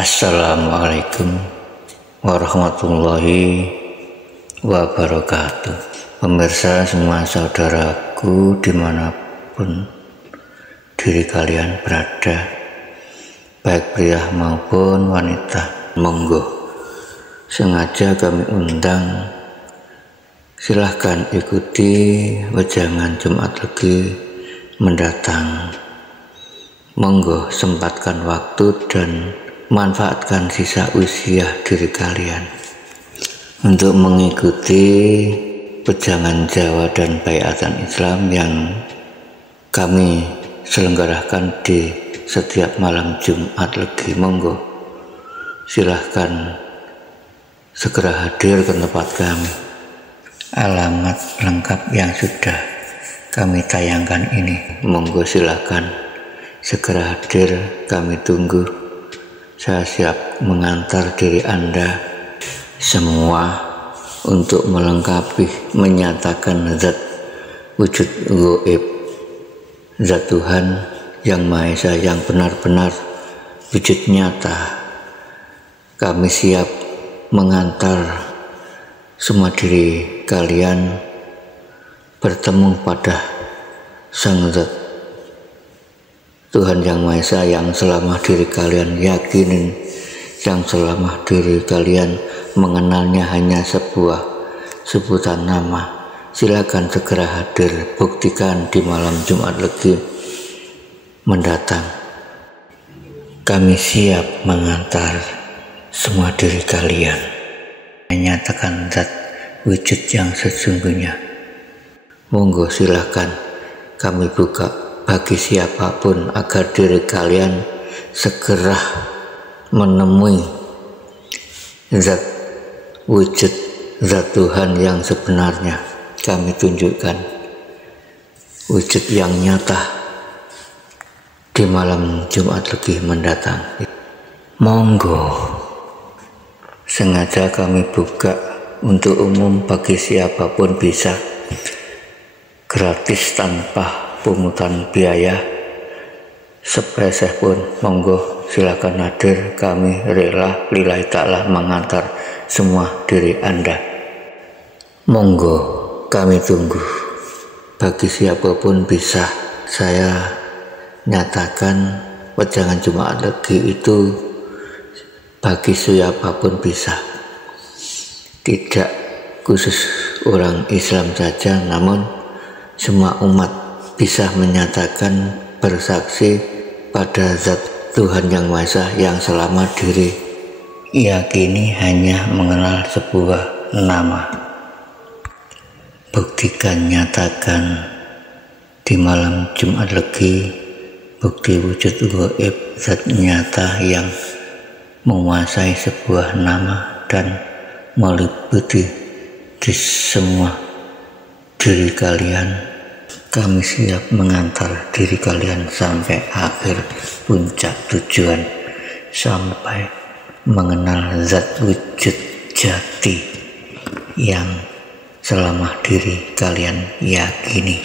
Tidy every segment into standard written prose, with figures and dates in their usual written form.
Assalamualaikum warahmatullahi wabarakatuh. Pemirsa semua saudaraku dimanapun diri kalian berada, baik pria maupun wanita, monggo sengaja kami undang, silahkan ikuti wejangan Jumat Legi mendatang. Monggo sempatkan waktu dan manfaatkan sisa usia diri kalian untuk mengikuti wejangan Jawa dan Baiatan Islam yang kami selenggarakan di setiap malam Jumat Legi. Monggo silahkan segera hadir ke tempat kami. Alamat lengkap yang sudah kami tayangkan ini, monggo silahkan segera hadir, kami tunggu. Saya siap mengantar diri Anda semua untuk melengkapi, menyatakan zat wujud gaib, zat Tuhan yang Maha Esa, yang benar-benar wujud nyata. Kami siap mengantar semua diri kalian bertemu pada Sang Zat Tuhan yang Maha Esa, yang selama diri kalian yakinin, yang selama diri kalian mengenalnya hanya sebuah sebutan nama. Silakan segera hadir, buktikan di malam Jumat Legi mendatang. Kami siap mengantar semua diri kalian, menyatakan zat wujud yang sesungguhnya. Monggo silakan kami buka bagi siapapun agar diri kalian segera menemui zat wujud, zat Tuhan yang sebenarnya. Kami tunjukkan wujud yang nyata di malam Jumat Legi mendatang. Monggo sengaja kami buka untuk umum bagi siapapun, bisa gratis tanpa pungutan biaya sepeser pun. Monggo silakan hadir, kami rela lillahi ta'ala mengantar semua diri Anda. Monggo kami tunggu. Bagi siapapun bisa saya nyatakan wejangan Jumat Legi itu bagi siapapun bisa, tidak khusus orang Islam saja, namun semua umat bisa menyatakan, bersaksi pada zat Tuhan yang Maha Esa, yang selama diri yakini hanya mengenal sebuah nama. Buktikan, nyatakan di malam Jumat Legi bukti wujud gaib, zat nyata yang menguasai sebuah nama dan meliputi di semua diri kalian. Kami siap mengantar diri kalian sampai akhir puncak tujuan, sampai mengenal zat wujud jati yang selama diri kalian yakini.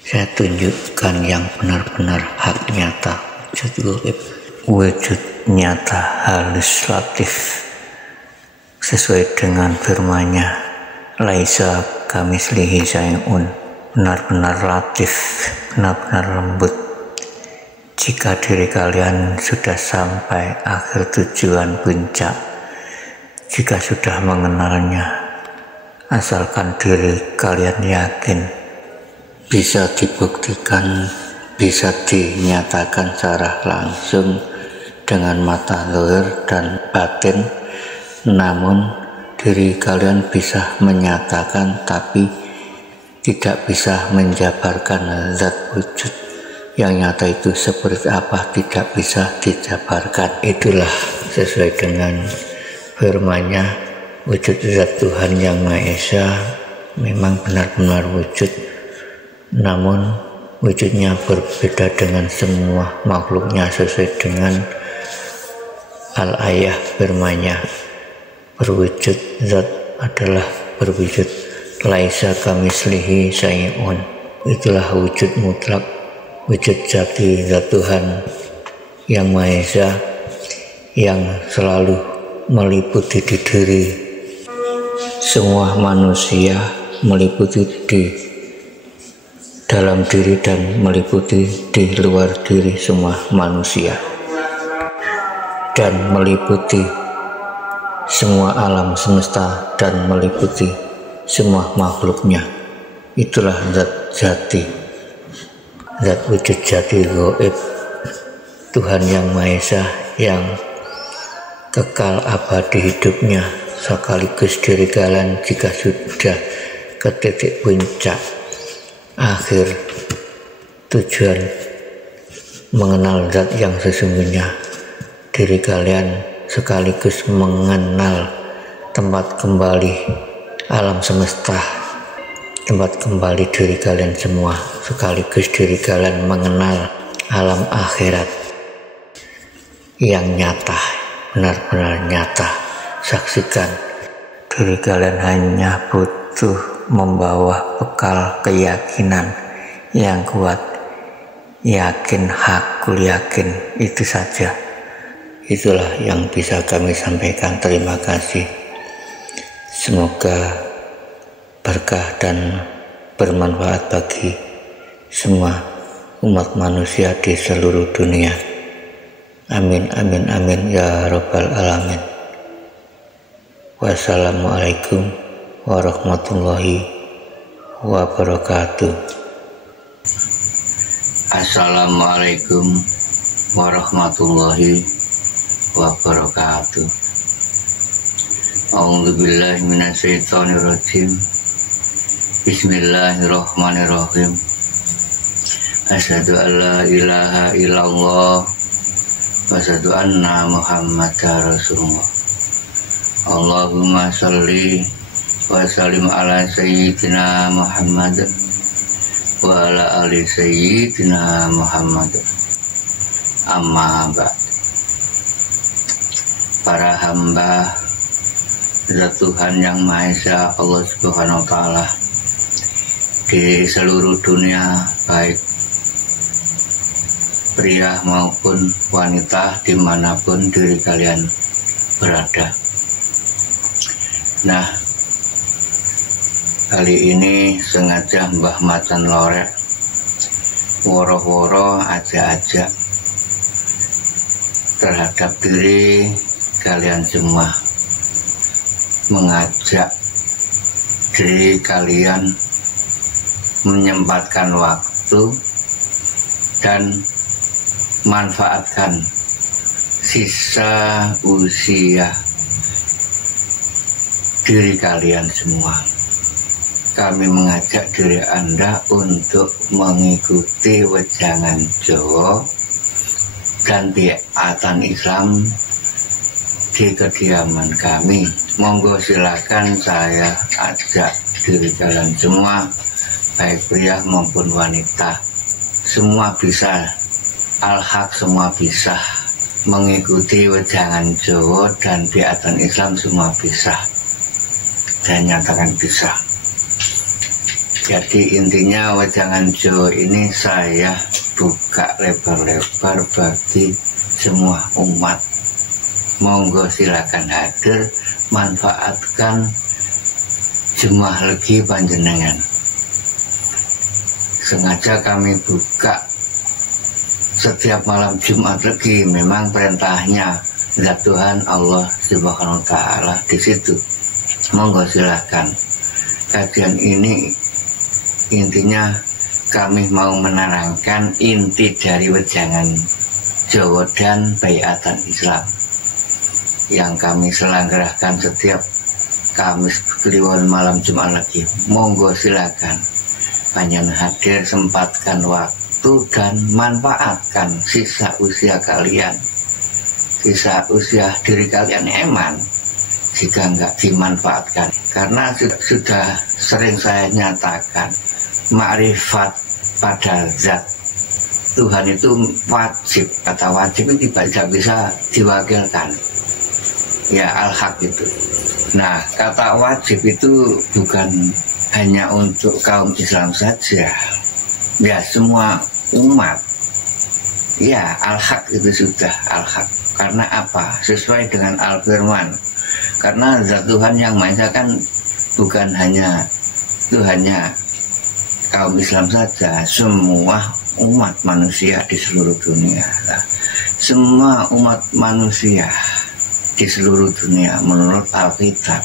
Saya tunjukkan yang benar-benar hak nyata, wujud gaib, wujud nyata halus latif, sesuai dengan firman-Nya, laisa kamitslihi syai'un. Benar-benar latif, benar-benar lembut. Jika diri kalian sudah sampai akhir tujuan puncak, jika sudah mengenalnya, asalkan diri kalian yakin, bisa dibuktikan, bisa dinyatakan secara langsung dengan mata zahir dan batin. Namun diri kalian bisa menyatakan tapi tidak bisa menjabarkan zat wujud yang nyata itu seperti apa, tidak bisa dijabarkan. Itulah sesuai dengan firman-Nya, wujud zat Tuhan yang Maha Esa memang benar-benar wujud, namun wujudnya berbeda dengan semua makhluknya, sesuai dengan al-ayah firman-Nya, berwujud zat adalah berwujud, laisa kamitslihi syai'un. Itulah wujud mutlak, wujud jati zat Tuhan yang Maha Esa yang selalu meliputi di diri semua manusia, meliputi di dalam diri dan meliputi di luar diri semua manusia, dan meliputi semua alam semesta dan meliputi semua makhluknya. Itulah zat jati, zat wujud jati gaib, Tuhan yang Maha Esa, yang kekal abadi hidupnya, sekaligus dirikalan jika sudah ke titik puncak akhir tujuan mengenal zat yang sesungguhnya. Diri kalian sekaligus mengenal tempat kembali alam semesta, tempat kembali diri kalian semua, sekaligus diri kalian mengenal alam akhirat yang nyata, benar-benar nyata. Saksikan, diri kalian hanya butuh membawa bekal keyakinan yang kuat, yakin, hakul yakin, itu saja. Itulah yang bisa kami sampaikan. Terima kasih. Semoga berkah dan bermanfaat bagi semua umat manusia di seluruh dunia. Amin, amin, amin, ya Rabbal Alamin. Wassalamualaikum warahmatullahi wabarakatuh. Assalamualaikum warahmatullahi wabarakatuh. A'udzubillahi minasyaitonirrajim. Bismillahirrahmanirrahim. Asyhadu an la ilaha illallah wa asyhadu anna Muhammadar Rasulullah. Allahumma sholli wa sallim ala sayyidina Muhammad wa ala ali sayyidina Muhammad. Amma ba'd. Para hamba zat Tuhan yang Maha Esa, Allah Subhanahu wa Ta'ala, di seluruh dunia, baik pria maupun wanita, dimanapun diri kalian berada. Nah, kali ini sengaja Mbah Macan Lorek woro-woro aja-aja terhadap diri kalian semua, mengajak diri kalian menyempatkan waktu dan manfaatkan sisa usia diri kalian semua. Kami mengajak diri Anda untuk mengikuti wejangan Jawa dan biatan Islam di kediaman kami. Monggo silakan, saya ajak diri kalian semua, baik pria maupun wanita, semua bisa, al-haq, semua bisa mengikuti wejangan Jawa dan biatan Islam, semua bisa. Saya nyatakan bisa. Jadi intinya wejangan Jawa ini saya buka lebar-lebar bagi semua umat. Monggo silakan hadir, manfaatkan jemaah legi panjenengan. Sengaja kami buka setiap malam Jumat legi, memang perintahnya zat Tuhan Allah Subhanahu wa Ta'ala di situ. Monggo silakan. Kajian ini intinya kami mau menerangkan inti dari wejangan Jawa dan biatan Islam yang kami selenggarakan setiap Kamis Kliwon malam Jumat lagi. Monggo silakan panjenengan hadir, sempatkan waktu dan manfaatkan sisa usia kalian, sisa usia diri kalian eman jika enggak dimanfaatkan. Karena sudah sering saya nyatakan, makrifat pada zat Tuhan itu wajib. Kata wajib itu tidak bisa diwakilkan, ya, al-haq itu. Nah, kata wajib itu bukan hanya untuk kaum Islam saja, ya, semua umat Ya, al-haq itu sudah al-haq. Karena apa? Sesuai dengan al-firman. Karena zat Tuhan yang Maha Esa kan bukan hanya Tuhannya kaum Islam saja, semua umat manusia di seluruh dunia. Semua umat manusia di seluruh dunia menurut Alkitab,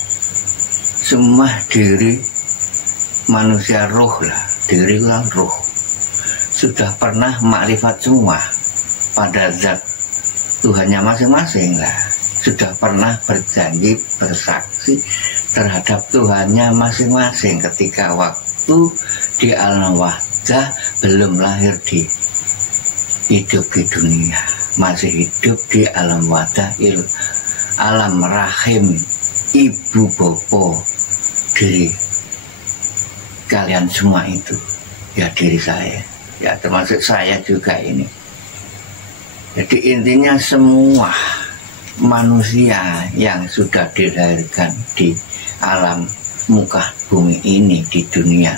semua diri manusia roh lah, diri orang roh sudah pernah makrifat semua pada zat Tuhannya masing-masing lah, sudah pernah berjanji, bersaksi terhadap Tuhannya masing-masing ketika waktu di alam wahdah belum lahir di hidup di dunia, masih hidup di alam wadah, alam rahim ibu bopo diri kalian semua itu, ya diri saya, ya termasuk saya juga ini. Jadi intinya semua manusia yang sudah dilahirkan di alam muka bumi ini, di dunia,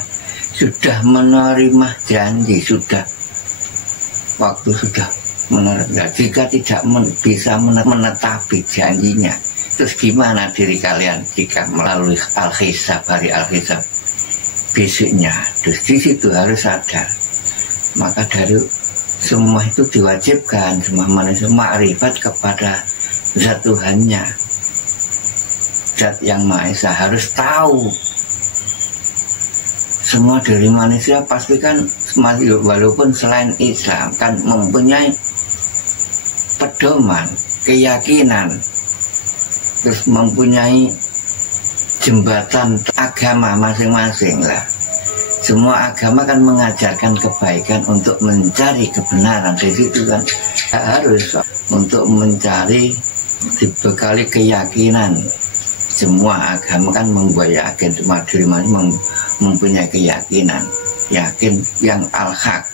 sudah menerima janji, sudah waktu sudah menerima. Jika tidak bisa menetapi janjinya, terus gimana diri kalian jika melalui al-hisab, hari al-hisab besoknya? Terus di situ harus sadar. Maka dari semua itu diwajibkan semua manusia makrifat kepada zat Tuhannya, zat yang Maha Esa. Harus tahu semua dari manusia pasti kan, walaupun selain Islam kan mempunyai pedoman, keyakinan, terus mempunyai jembatan agama masing-masing lah. Semua agama kan mengajarkan kebaikan untuk mencari kebenaran. Di situ kan harus untuk mencari, dibekali keyakinan. Semua agama kan membuat yakin, semua diri manusia mempunyai keyakinan, yakin yang al-haq.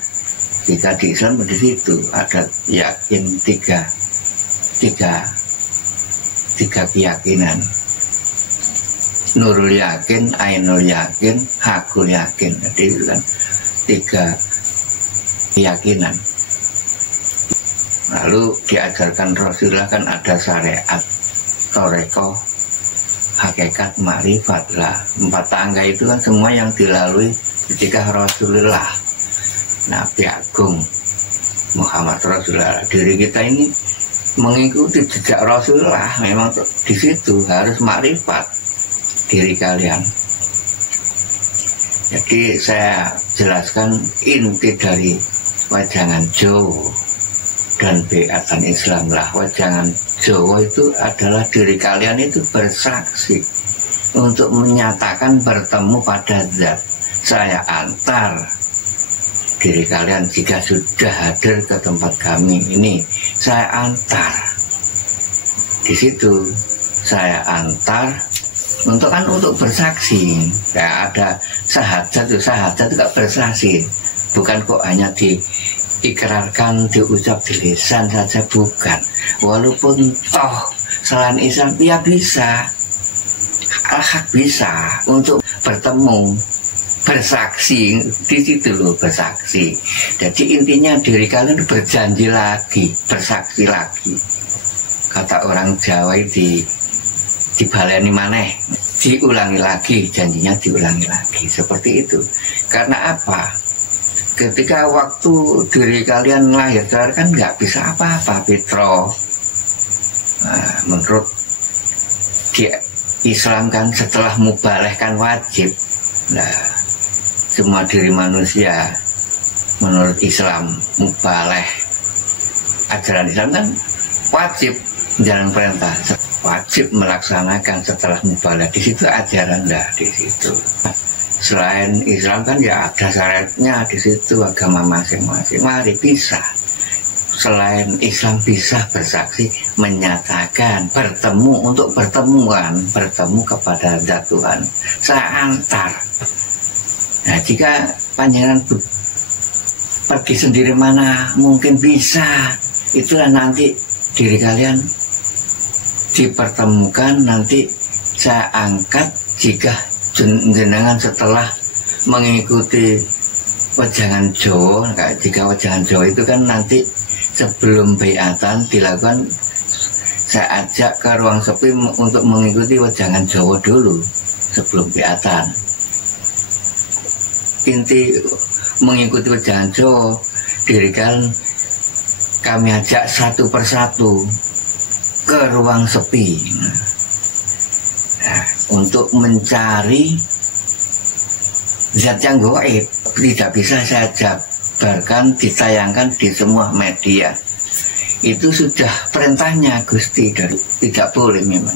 Jika di Islam di situ ada yakin tiga keyakinan. Nurul yakin, ainul yakin, hakul yakin. Jadi itu kan tiga keyakinan. Lalu diajarkan Rasulullah kan ada syariat, toreko, hakikat, makrifat lah. 4 tangga itu kan semua yang dilalui ketika Rasulullah, Nabi Agung Muhammad Rasulullah. Diri kita ini mengikuti jejak Rasulullah. Memang di situ harus makrifat diri kalian. Jadi saya jelaskan inti dari wajangan Jawa dan Beatan Islam lah. Wajangan Jawa itu adalah diri kalian itu bersaksi untuk menyatakan bertemu pada zat. Saya antar diri kalian jika sudah hadir ke tempat kami ini, saya antar. Di situ saya antar untuk bersaksi. Ya, ada syahadat itu gak bersaksi, bukan kok hanya diikrarkan, diucap di lisan saja, bukan. Walaupun toh selain Islam ya bisa, al-haq bisa untuk bertemu, bersaksi di situ loh, bersaksi. Jadi intinya diri kalian berjanji lagi, bersaksi lagi. Kata orang Jawa dibaleni maneh, diulangi lagi, janjinya diulangi lagi, seperti itu. Karena apa? Ketika waktu diri kalian lahir kan nggak bisa apa-apa, fitro. Nah, menurut di Islam kan setelah mubaleh kan wajib. Nah, semua diri manusia menurut Islam mubaleh, ajaran Islam kan wajib jalan perintah, wajib melaksanakan setelah mubalah. Di situ ajaran dah di situ. Selain Islam kan ya ada syaratnya di situ, agama masing-masing. Mari bisa. Selain Islam bisa bersaksi, menyatakan, bertemu untuk bertemu kepada zat Tuhan. Saya antar. Nah, jika panjenengan pergi sendiri mana mungkin bisa, itulah nanti diri kalian dipertemukan, nanti saya angkat jika jenengan setelah mengikuti wajangan Jawa. Jika wajangan Jawa itu kan nanti sebelum beatan dilakukan, saya ajak ke ruang sepi untuk mengikuti wejangan Jawa dulu sebelum beatan. Inti mengikuti wejangan Jawa dirikan kami ajak satu persatu ke ruang sepi, nah, untuk mencari zat yang gaib. Tidak bisa saya jabarkan ditayangkan di semua media. Itu sudah perintahnya Gusti, dari tidak boleh memang.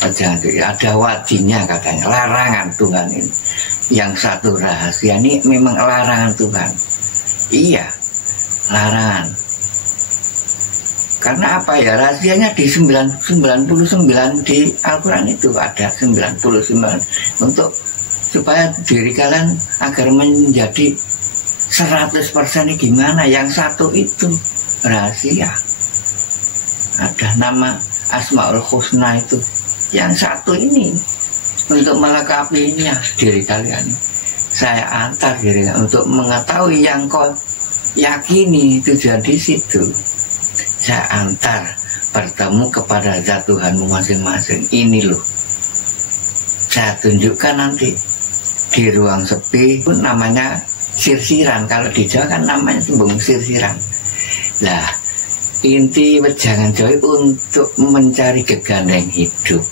Jangan, ada wadinya katanya, larangan Tuhan ini. Yang satu rahasia ini memang larangan Tuhan. Iya, larangan. Karena apa ya, rahasianya di 99 di Al-Quran itu ada 99 untuk supaya diri kalian agar menjadi 100% ini gimana. Yang satu itu rahasia, ada nama Asmaul Husna itu. Yang satu ini untuk melengkapinya diri kalian, saya antar diri untuk mengetahui yang kau yakini tujuan di situ. Saya antar bertemu kepada zat Tuhanmu masing-masing. Ini loh, saya tunjukkan nanti di ruang sepi. Itu namanya sirsiran. Kalau di Jawa kan namanya tembung sirsiran. Lah, inti wejangan Jawa untuk mencari gegandeng hidup.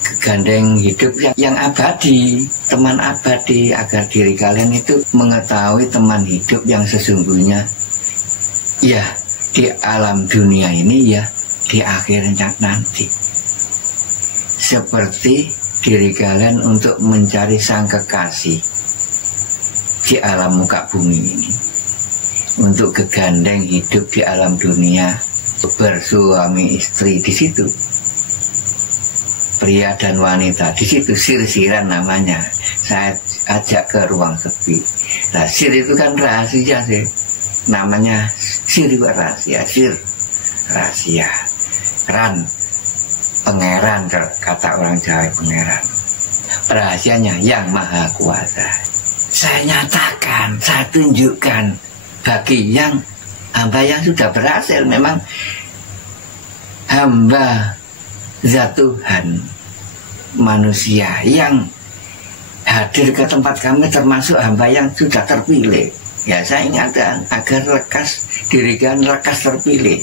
Gegandeng hidup yang abadi, teman abadi, agar diri kalian itu mengetahui teman hidup yang sesungguhnya. Ya, di alam dunia ini, ya di akhirnya nanti. Seperti diri kalian untuk mencari sang kekasih di alam muka bumi ini. Untuk gegandeng hidup di alam dunia, bersuami istri di situ. Pria dan wanita di situ, sir-siran namanya. Saya ajak ke ruang sepi. Nah, sir itu kan rahasia sih. Namanya sir rahasia, sir rahasia. Ran, pangeran, kata orang Jawa, pangeran. Rahasianya yang maha kuasa. Saya nyatakan, saya tunjukkan bagi yang hamba yang sudah berhasil. Memang hamba zat Tuhan manusia yang hadir ke tempat kami termasuk hamba yang sudah terpilih. Ya, saya ingatkan agar lekas, diri kalian lekas terpilih.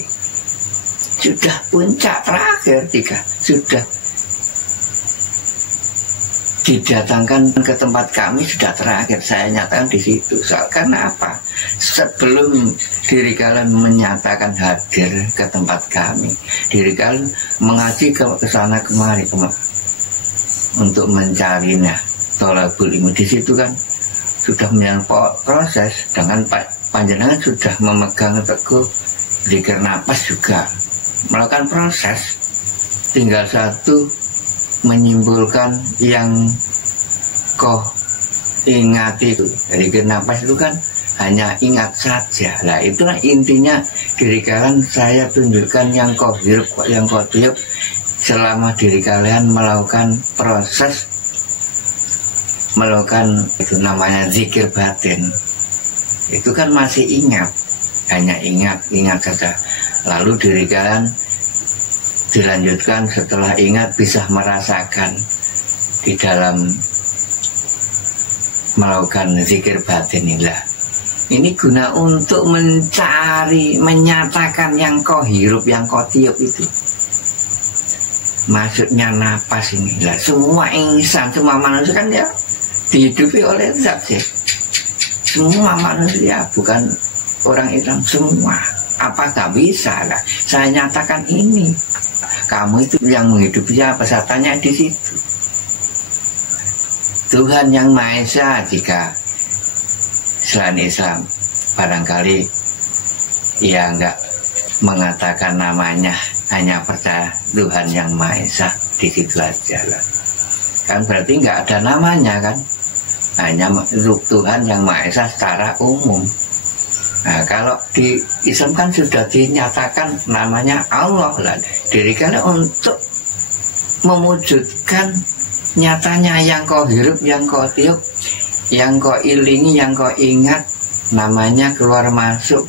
Sudah puncak terakhir, jika sudah didatangkan ke tempat kami, sudah terakhir. Saya nyatakan di situ. Karena apa? Sebelum diri kalian menyatakan hadir ke tempat kami, diri kalian mengaji ke sana kemari untuk mencarinya tolabul ilmu. Di situ kan sudah menyangkut proses dengan panjenengan sudah memegang teguh zikir napas, juga melakukan proses. Tinggal satu, menyimpulkan yang kau ingat itu. Zikir napas itu kan hanya ingat saja. Nah, itulah intinya diri kalian. Saya tunjukkan yang kau hirup, yang kau tiup selama diri kalian melakukan proses, melakukan itu namanya zikir batin. Itu kan masih ingat, hanya ingat saja. Lalu diri kalian dilanjutkan setelah ingat bisa merasakan di dalam melakukan zikir batin inilah. Ini guna untuk mencari, menyatakan yang kau hirup, yang kau tiup itu. Maksudnya napas inilah. Semua insan, semua manusia kan ya dihidupi oleh zat sih. Semua manusia, bukan orang Islam, semua. Apakah bisa lah saya nyatakan ini? Kamu itu yang menghidupi apa? Saya tanya di situ. Tuhan yang Maha Esa, jika selain Islam barangkali ya enggak mengatakan namanya, hanya percaya Tuhan yang Maha Esa, di situ aja lah. Kan berarti enggak ada namanya kan? Hanya Tuhan yang Maha Esa secara umum. Nah, kalau di Islam kan sudah dinyatakan namanya Allah lah. Diri kalian untuk mewujudkan nyatanya yang kau hirup, yang kau tiup, yang kau ilingi, yang kau ingat, namanya keluar masuk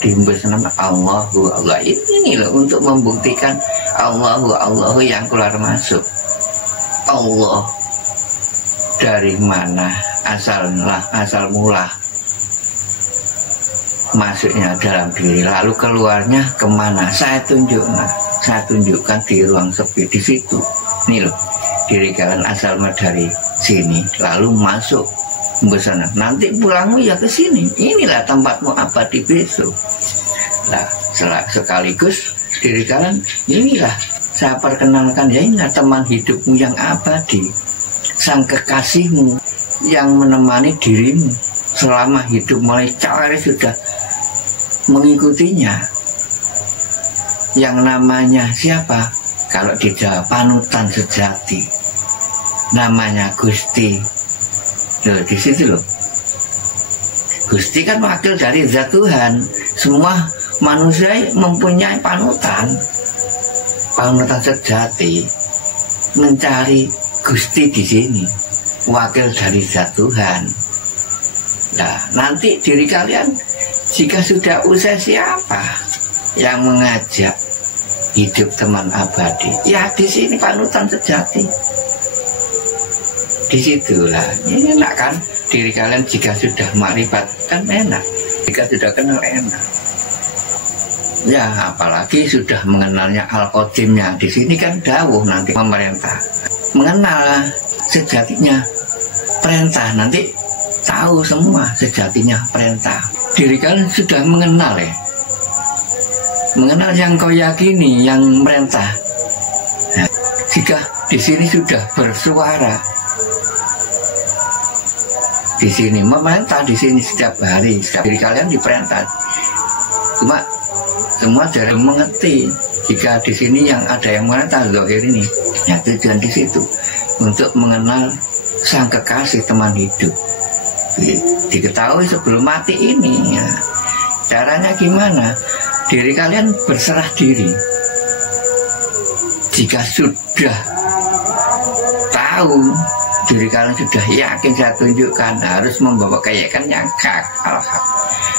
diembus nama Allahu Allah. Ini loh untuk membuktikan Allahu yang keluar masuk. Allah dari mana asal mula masuknya dalam diri, lalu keluarnya kemana? Saya tunjukkan di ruang sepi di situ. Nih loh, diri kalian asal dari sini, lalu masuk ke sana. Nanti pulangmu ya ke sini. Inilah tempatmu abadi besok. Nah, sekaligus diri kalian, inilah saya perkenalkan ya, inilah teman hidupmu yang abadi, sang kekasihmu yang menemani dirimu selama hidup mulai cari sudah mengikutinya. Yang namanya siapa? Kalau di Jawa panutan sejati, namanya Gusti. Loh, di situ loh. Gusti kan wakil dari zat Tuhan. Semua manusia mempunyai panutan sejati. Mencari Gusti di sini, wakil dari zat Tuhan. Nah, nanti diri kalian jika sudah usai, siapa yang mengajak hidup teman abadi? Ya di sini panutan sejati. Disitulah, ini enak kan diri kalian jika sudah makrifat, kan enak, jika sudah kenal enak ya, apalagi sudah mengenalnya Al-Qadimnya. Di sini kan dawuh nanti pemerintah mengenal sejatinya perintah, nanti tahu semua sejatinya perintah. Diri kalian sudah mengenal ya, mengenal yang kau yakini, yang perintah. Nah, jika di sini sudah bersuara, di sini memerintah, di sini setiap hari, setiap diri kalian diperintah. Cuma semua jarang mengerti jika di sini yang ada yang memerintah zahir ini. Ya, tujuan di situ untuk mengenal sang kekasih teman hidup. Diketahui sebelum mati ini. Ya. Caranya gimana? Diri kalian berserah diri. Jika sudah tahu, diri kalian sudah yakin, saya tunjukkan harus membawa keyakinan yang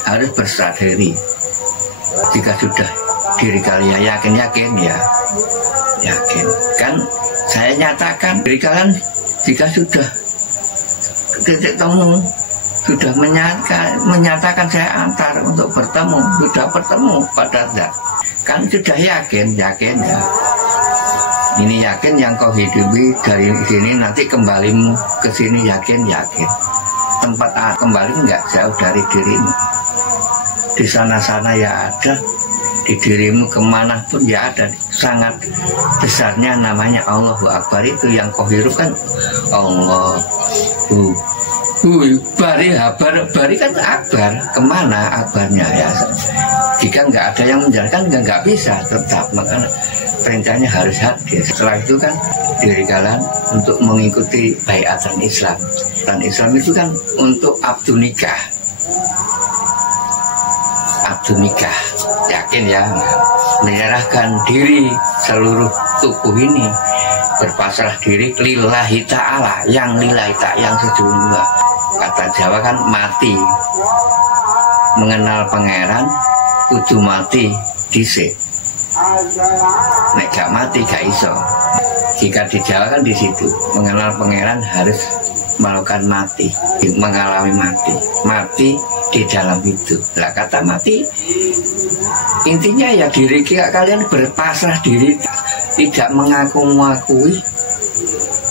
harus berserah diri. Jika sudah diri kalian yakin ya yakin, kan saya nyatakan diri kalian jika sudah titik temu, sudah menyatakan saya antar untuk bertemu, sudah bertemu pada zat, kan sudah yakin ya. Ini yakin yang kau hidupi dari sini, nanti kembalimu ke sini yakin. Tempat kembali enggak jauh dari dirimu. Di sana-sana ya ada, di dirimu kemanapun ya ada. Sangat besarnya namanya Allahu Akbar, itu yang kau hirup kan Allahu bari kan akbar. Kemana akbarnya ya? Jika enggak ada yang menjalankan enggak bisa tetap, makanya perintahnya harus hadir. Setelah itu kan diri kalian untuk mengikuti baiatan Islam. Dan Islam itu kan untuk abdu nikah, yakin ya, menyerahkan diri seluruh tubuh ini, berpasrah diri lillahi ta'ala, yang lillahi ta'ala, yang sejumlah. Kata Jawa kan mati, mengenal pangeran kudu mati dhisik. Nek gak mati gak iso. Jika di Jawa kan di situ mengenal pangeran harus melakukan mati, mengalami mati di dalam hidup. Lah kata mati intinya ya diri kalian berpasrah diri, tidak mengakui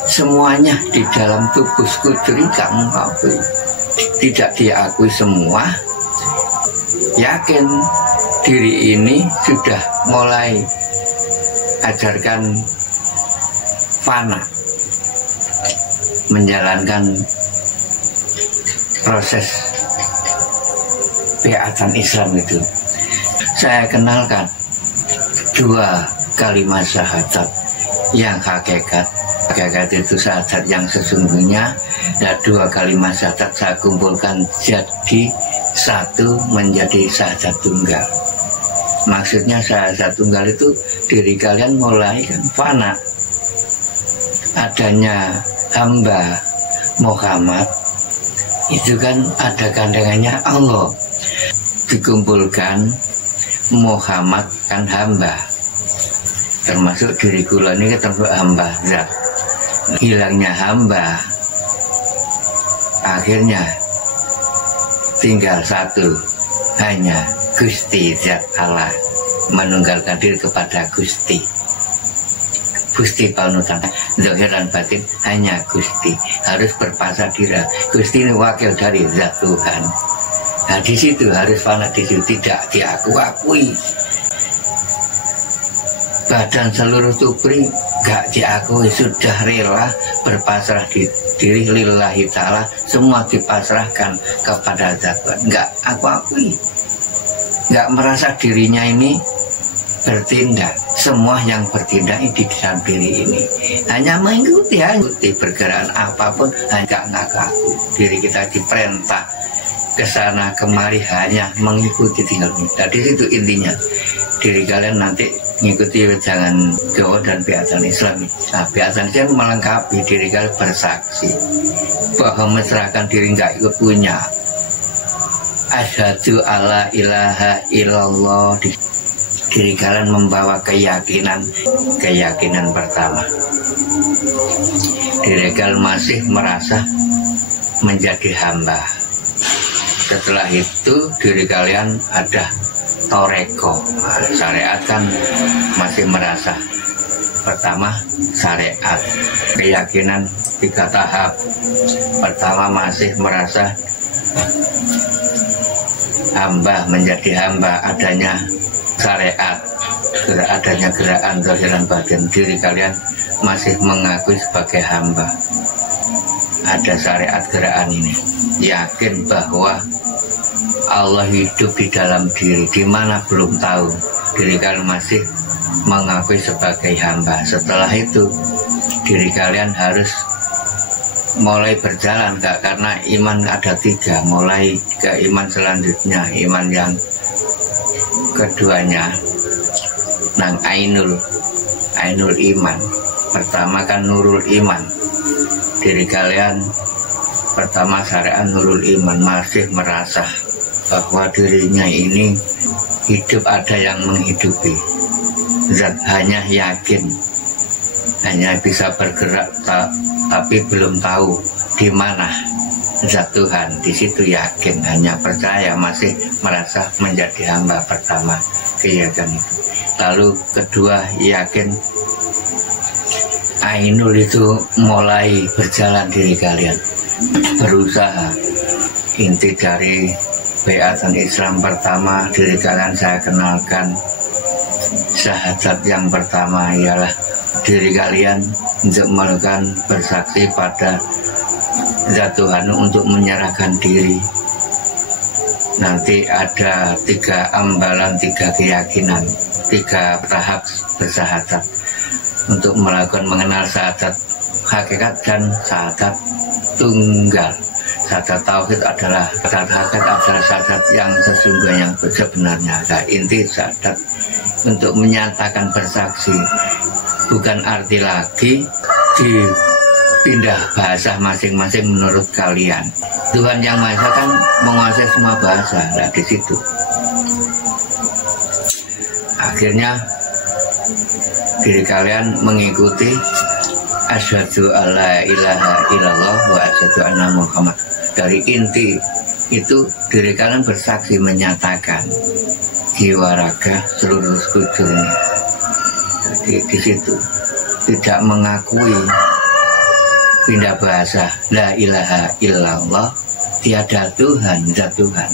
semuanya di dalam tubuh sekuduri, gak mengakui, tidak diakui semua. Yakin diri ini sudah mulai ajarkan fana, menjalankan proses baiatan Islam itu. Saya kenalkan 2 kalimat syahadat yang hakikat itu syahadat yang sesungguhnya, dan 2 kalimat syahadat saya kumpulkan jadi satu menjadi syahadat tunggal. Maksudnya syahadat tunggal itu diri kalian mulai kan fana, adanya hamba Muhammad itu kan ada gandengannya Allah. Dikumpulkan Muhammad kan hamba, termasuk diri kula ini termasuk hamba zat. Hilangnya hamba, akhirnya tinggal satu, hanya Gusti Zat Allah, menunggalkan diri kepada Gusti. Gusti panutan, zahir dan batin hanya Gusti, harus berpasrah diri. Gusti ini wakil dari Zat Tuhan. Nah di situ harus fanatisme, tidak diakui. Badan seluruh tubuh gak diakui, sudah rela berpasrah diri lillahi ta'ala, semua dipasrahkan kepada Zat Tuhan. Gak aku akui, gak merasa dirinya ini bertindak. Semua yang bertindak di dalam diri ini hanya mengikuti pergerakan apapun, hanya ngaku diri kita diperintah kesana kemari hanya mengikuti tinggal. Dari situ intinya diri kalian nanti mengikuti jangan Jawa dan Biatan Islam. Nah, Biatan Islam melengkapi diri kalian bersaksi bahwa menyerahkan diri nggak ikut punya. Asyhadu alla ilaha illallah. Diri kalian membawa keyakinan pertama. Diri kalian masih merasa menjadi hamba. Setelah itu diri kalian ada toreko. Nah, syariat kan masih merasa. Pertama syariat, keyakinan 3 tahap. Pertama masih merasa hamba, menjadi hamba, adanya syariat, adanya gerakan zahir dan batin. Diri kalian masih mengakui sebagai hamba. Ada syariat gerakan ini, yakin bahwa Allah hidup di dalam diri, di mana belum tahu. Diri kalian masih mengakui sebagai hamba. Setelah itu diri kalian harus mulai berjalan, Kak, karena iman ada 3. Mulai ke iman selanjutnya, iman yang keduanya nang ainul iman. Pertama kan nurul iman. Diri kalian pertama syariat nurul iman, masih merasa bahwa dirinya ini hidup, ada yang menghidupi. Zat hanya yakin, hanya bisa bergerak tapi belum tahu di mana Zat Tuhan. Di situ yakin, hanya percaya, masih merasa menjadi hamba. Pertama keyakinan itu. Lalu kedua yakin ainul itu mulai berjalan diri kalian, berusaha. Inti dari Biatan Islam pertama diri kalian saya kenalkan, syahadat yang pertama ialah diri kalian untuk melakukan bersaksi pada Zat Tuhan, untuk menyerahkan diri. Nanti ada 3 ambalan, 3 keyakinan, 3 tahap bersyahadat untuk melakukan mengenal syahadat hakikat dan syahadat tunggal. Syahadat tauhid adalah syahadat yang sesungguhnya, yang sebenarnya. Nah, inti syahadat untuk menyatakan bersaksi, bukan arti lagi dipindah bahasa masing-masing menurut kalian. Tuhan yang Maha Esa kan menguasai semua bahasa. Nah, di situ akhirnya diri kalian mengikuti asyhadu alla ilaha illallah wa asyhadu anna Muhammad. Dari inti itu diri kalian bersaksi, menyatakan jiwa raga seluruh sekujurnya. Jadi di situ tidak mengakui pindah bahasa la ilaha illallah, tiada Tuhan, Zat Tuhan.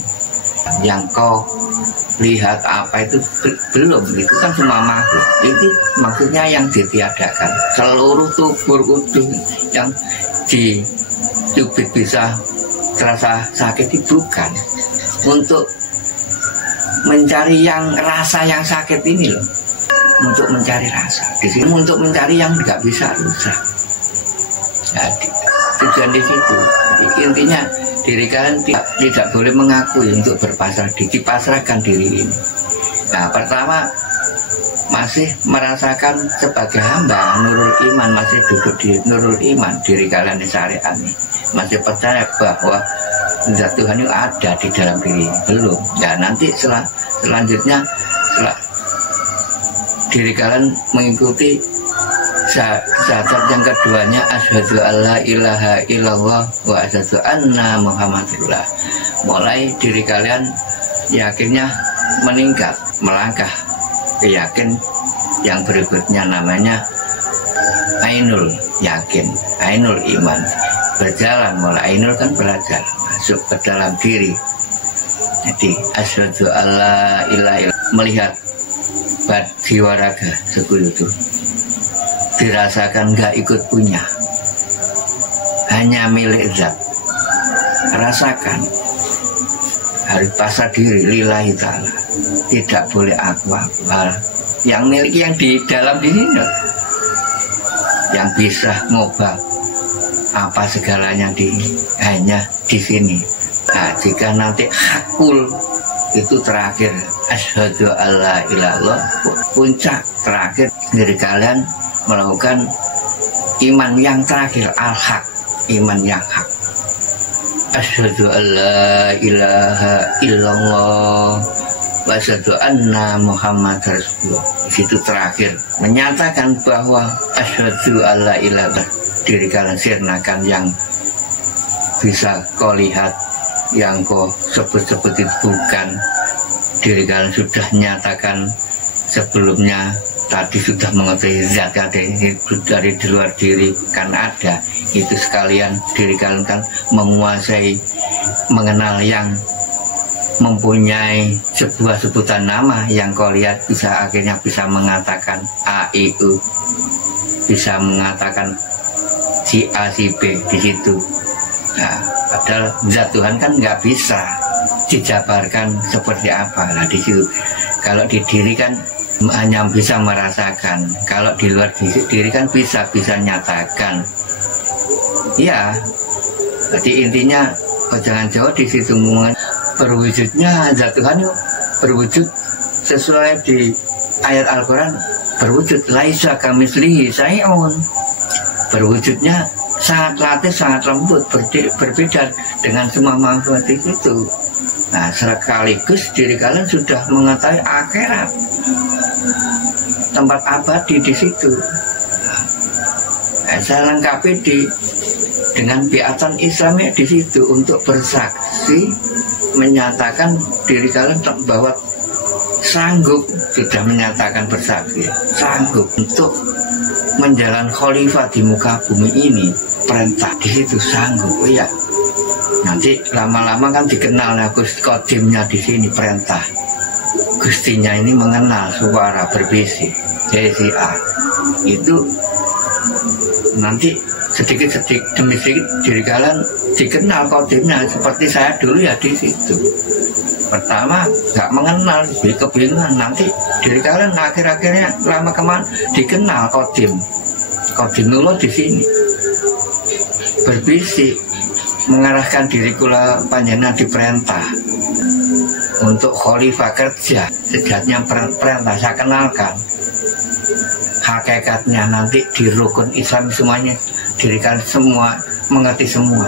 Yang kau lihat apa itu belum, itu kan semua makhluk. Itu maksudnya yang ditiadakan. Seluruh tubuh utuh yang dicubit bisa terasa sakit itu bukan. Untuk mencari yang rasa yang sakit ini loh. Untuk mencari rasa. Di sini untuk mencari yang nggak bisa rusak. Jadi tujuan di situ. Jadi, intinya diri kalian tidak boleh mengakui untuk berpasrah diri, dipasrahkan diri ini. Nah, pertama masih merasakan sebagai hamba, nurul iman, masih duduk di nurul iman. Diri kalian di syariat ini masih percaya bahwa zat Tuhan itu ada di dalam diri, belum. Ya nanti selanjutnya setelah diri kalian mengikuti syahadat yang keduanya, asyhadu alla ilaha illallah wa asyhadu anna muhammadullah. Mulai diri kalian yakinnya meningkat, melangkah ke yakin yang berikutnya, namanya ainul yakin, ainul iman. Berjalan, mulai ainul kan belajar, masuk ke dalam diri. Jadi asyhadu alla ilaha illallah, melihat jiwa raga sepuluh itu dirasakan gak ikut punya, hanya milik zat. Rasakan, harus pasrah diri lillahi ta'ala, tidak boleh aku. Yang milik yang di dalam diri, yang bisa ngubah apa segalanya hanya di sini. Nah, jika nanti hakul itu terakhir, asyhadu alla ilallah, puncak terakhir dari kalian melakukan iman yang terakhir, al-haq, iman yang hak. Asyhadu alla ilaha illallah wa asyhadu anna muhammadar rasulullah. Itu terakhir menyatakan bahwa asyhadu alla ilaha, diri kalian sirnakan yang bisa kau lihat, yang kau sebut-sebut itu bukan. Diri kalian sudah nyatakan sebelumnya, tadi sudah mengetahui zat dari di luar diri kan ada. Itu sekalian diri kalian kan menguasai, mengenal yang mempunyai sebuah sebutan nama yang kau lihat, bisa akhirnya bisa mengatakan A, I, U, bisa mengatakan si A, si B di situ. Nah, padahal zat Tuhan kan nggak bisa dijabarkan seperti apa. Nah di situ, kalau di diri kan hanya bisa merasakan, kalau di luar diri kan bisa nyatakan. Ya, jadi intinya jangan jauh di situ. Berwujudnya zat Tuhan yuk, berwujud sesuai di ayat Al-Quran, berwujud laisa kamitslihi syai'un. Berwujudnya sangat latif, sangat lembut, berbeda dengan semua makhluk itu. Nah, sekaligus diri kalian sudah mengetahui akhirat, tempat abadi di situ. Nah, saya lengkapi dengan biatan Islamnya di situ untuk bersaksi, menyatakan diri kalian bahwa sanggup, sudah menyatakan bersaksi, sanggup untuk menjalankan khalifah di muka bumi ini. Perintah di situ sanggup, ya. Nanti lama-lama kan dikenal ya, kodimnya di sini perintah. Gustinya ini mengenal suara berbisik dari si A. Itu nanti sedikit demi sedikit diri kalian dikenal kodimnya, seperti saya dulu ya di situ. Pertama nggak mengenal, kebingungan. Nanti diri kalian akhir-akhirnya lama kemana dikenal kodimullah di sini. Berbisik mengarahkan diri kula panjenengan diperintah untuk khalifah kerja, sejatinya perintah saya kenalkan. Hakikatnya nanti di rukun Islam semuanya dirikan semua, mengerti semua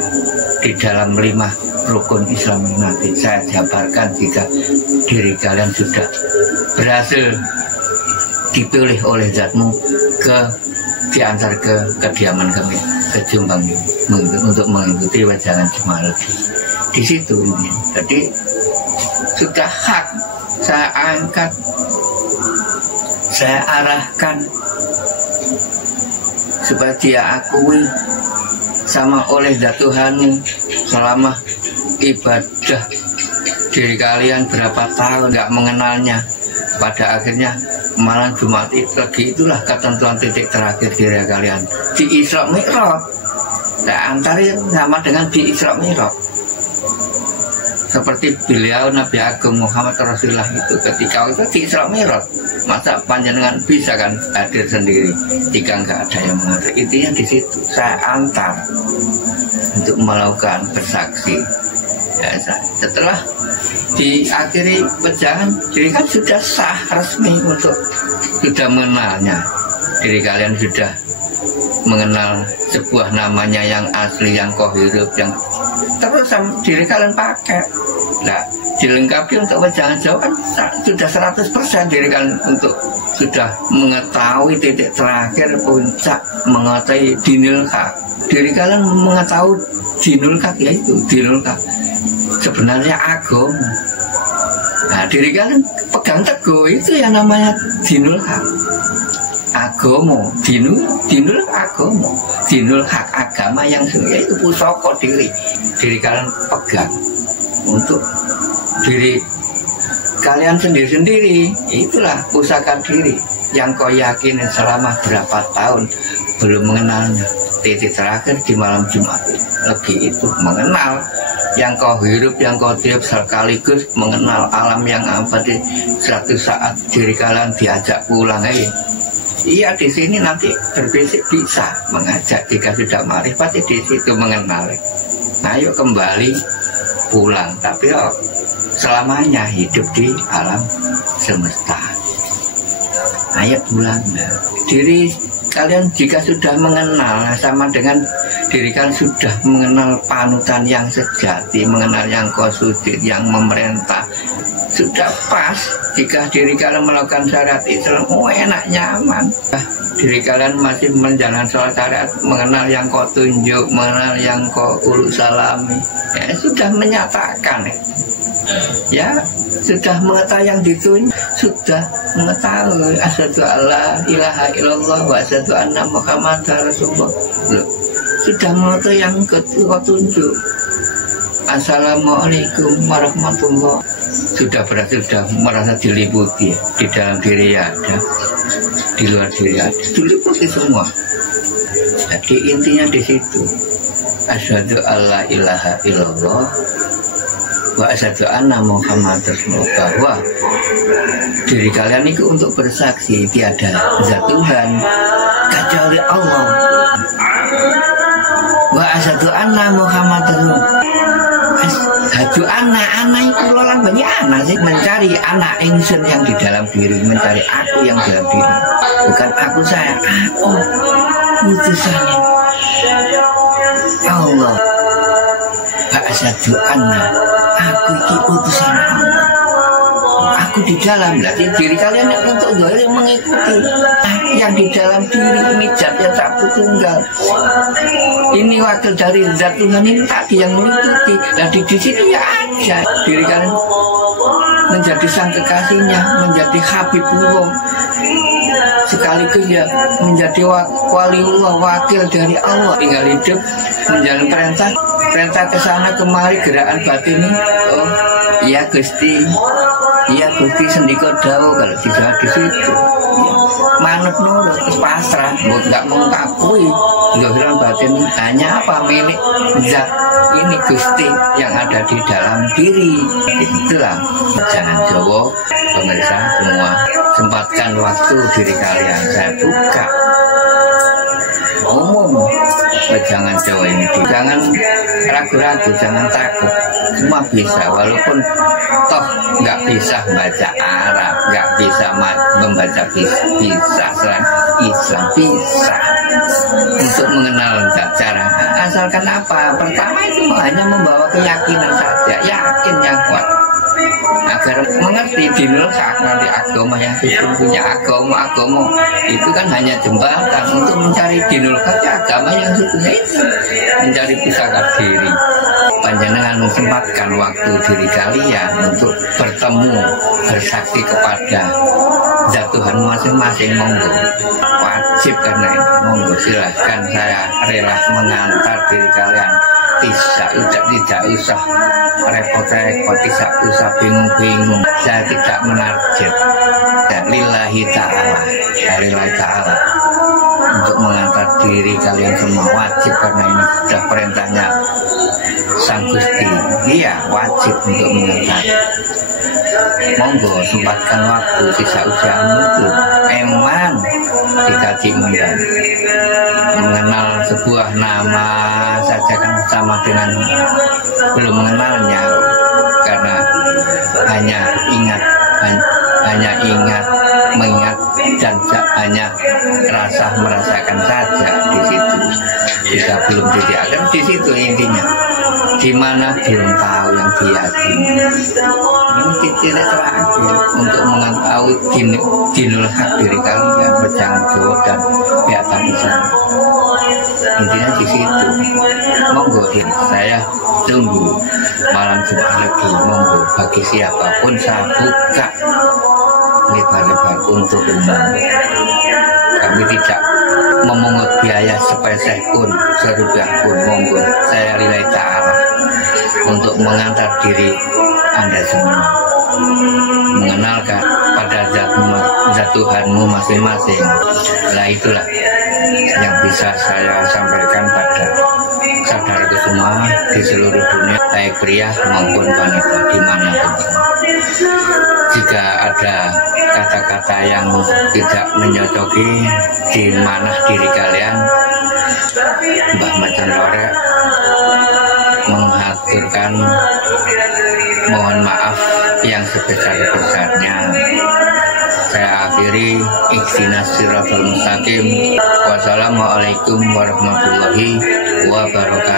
di dalam 5 rukun Islam ini. Nanti saya jabarkan jika diri kalian sudah berhasil dipilih oleh zatmu diantar ke kediaman kami, ke Jombang ini, untuk mengikuti wajangan Jumaluddin di situ ini. Jadi sudah hak, saya angkat, saya arahkan supaya dia akui sama oleh zat Tuhan ini. Selama ibadah diri kalian berapa tahun nggak mengenalnya, pada akhirnya malam Jumat itu lagi, itulah ketentuan titik terakhir diri kalian di Isra Mi'raj. Nah, antara sama dengan di Isra Mi'raj, seperti beliau Nabi Agung Muhammad Rasulullah itu ketika itu di Isra Mi'raj. Masa panjenengan bisa kan hadir sendiri jika nggak ada yang mengantar? Intinya di situ saya antar untuk melakukan bersaksi. Ya, setelah diakhiri pejangan, diri kan sudah sah resmi untuk sudah mengenalnya. Diri kalian sudah mengenal sebuah namanya yang asli, yang kohirup, yang terus diri kalian pakai. Nah, dilengkapi untuk wejangan jauh kan sudah 100% diri kalian untuk sudah mengetahui titik terakhir puncak, mengetahui dinul hak. Diri kalian mengetahui dinul hak, yaitu dinul hak sebenarnya agama. Nah, diri kalian pegang teguh itu yang namanya dinul hak. Agama, dinul agama, dinul hak agama yang sebenarnya itu pusaka diri kalian pegang untuk diri kalian sendiri-sendiri. Itulah pusaka diri yang kau yakini selama berapa tahun belum mengenalnya. Titik terakhir di malam Jumat lagi itu mengenal yang kau hirup, yang kau tiup sekaligus mengenal alam yang abadi. Suatu saat diri kalian diajak pulang, iya di sini nanti berbisik bisa mengajak jika sudah marifat di situ mengenal. Ayo kembali pulang, tapi selamanya hidup di alam semesta. Ayo pulang. Diri kalian jika sudah mengenal, sama dengan diri kalian sudah mengenal panutan yang sejati, mengenal yang kosudit, yang memerintah. Sudah pas jika diri kalian melakukan syariat Islam, enak nyaman. Diri kalian masih menjalankan sholat syariat, mengenal yang kau tunjuk, mengenal yang kau urus salami, sudah menyatakan, ya sudah mengetahui yang ditunjuk, sudah mengetahui asyhadu alla ilaha illallah wa asyhadu anna muhammadar rasulullah. Sudah mengetahui yang kau tunjuk, assalamualaikum warahmatullah. Sudah berarti sudah merasa diliputi, di dalam diri ada, di luar diri ada, diliputi semua. Jadi intinya di situ, asyhadu alla ilaha illallah wa asyhadu anna muhammadar rasulullah, bahwa diri kalian itu untuk bersaksi tiada zat Tuhan kecuali Allah. Wa asyhadu anna muhammadar rasulullah. Hadu anak itu lolang banyak anak sih, mencari anak ingsun yang di dalam diri, mencari aku yang dalam diri, bukan aku saya, aku utusannya Allah. Hadu anak, aku iki utusan Allah, aku di dalam. Berarti diri kalian untuk zahir mengikuti yang di dalam diri ini, zat yang satu tunggal. Ini wakil dari zat Tuhan ini tadi yang mengikuti. Nah di sini ya aja diri kalian menjadi sang kekasihnya, menjadi Habibullah, sekaligus ya menjadi waliullah, wakil dari Allah. Tinggal hidup menjalankan perintah ke sana kemari, gerakan batin ini. Oh iya Gusti, iya Gusti sendiko dawo, kalau tidak di situ manut nurut, pasrah, nggak mengakui zahiran batin hanya apa milik zat ini Gusti yang ada di dalam diri. Itulah jangan Jawa pemirsa semua, sempatkan waktu diri kalian, saya buka umum jangan Jawa ini, jangan ragu-ragu, jangan takut, semua bisa. Walaupun toh nggak bisa baca Arab, nggak bisa membaca bisa selain Islam, bisa untuk mengenal cara. Asalkan apa? Pertama itu hanya membawa keyakinan saja, yakin yang kuat, agar mengerti dinul hak, nanti agama yang sesungguhnya. Agama itu kan hanya jembatan untuk mencari dinul hak, agama yang sesungguhnya itu mencari pusaka diri. Panjenengan sempatkan waktu diri kalian untuk bertemu, bersaksi kepada zat Tuhan masing-masing. Monggo, wajib karena ini. Monggo silahkan, saya rela mengantar diri kalian. Tidak usah repot-repot, tidak usah bingung-bingung. Saya tidak menarget. Lillahi ta'ala untuk mengantar diri kalian semua, wajib karena ini sudah perintahnya Sang Gusti. Iya, wajib untuk mengantar. Monggo sempatkan waktu, sisa usiamu itu emang dikaji undang. Mengenal sebuah nama saja kan sama dengan belum mengenalnya, karena hanya mengingat dan hanya merasakan saja di situ. Jika belum didiakan di situ intinya, di mana belum tahu yang diyakini. Ini titik terakhir untuk mengetahui dinul hak diri kalian, Wejangan Jawa dan Beatan Islam. Intinya di situ. Monggo saya tunggu malam Jumat lagi. Monggo bagi siapapun saya buka lebar-lebar untuk umum. Kami tidak memungut biaya sepeser pun, serupiah pun. Monggo saya lillahi ta'ala untuk mengantar diri Anda semua mengenalkan pada zat Tuhanmu masing-masing. Nah itulah yang bisa saya sampaikan pada saudaraku semua di seluruh dunia, baik pria maupun wanita dimanapun. Jika ada kata-kata yang tidak menyocoki di mana diri kalian, Mbah Macan Lorek mengaturkan mohon maaf yang sebesar-besarnya. Saya akhiri, ihdinas siratal mustaqim. Wassalamualaikum warahmatullahi wabarakatuh.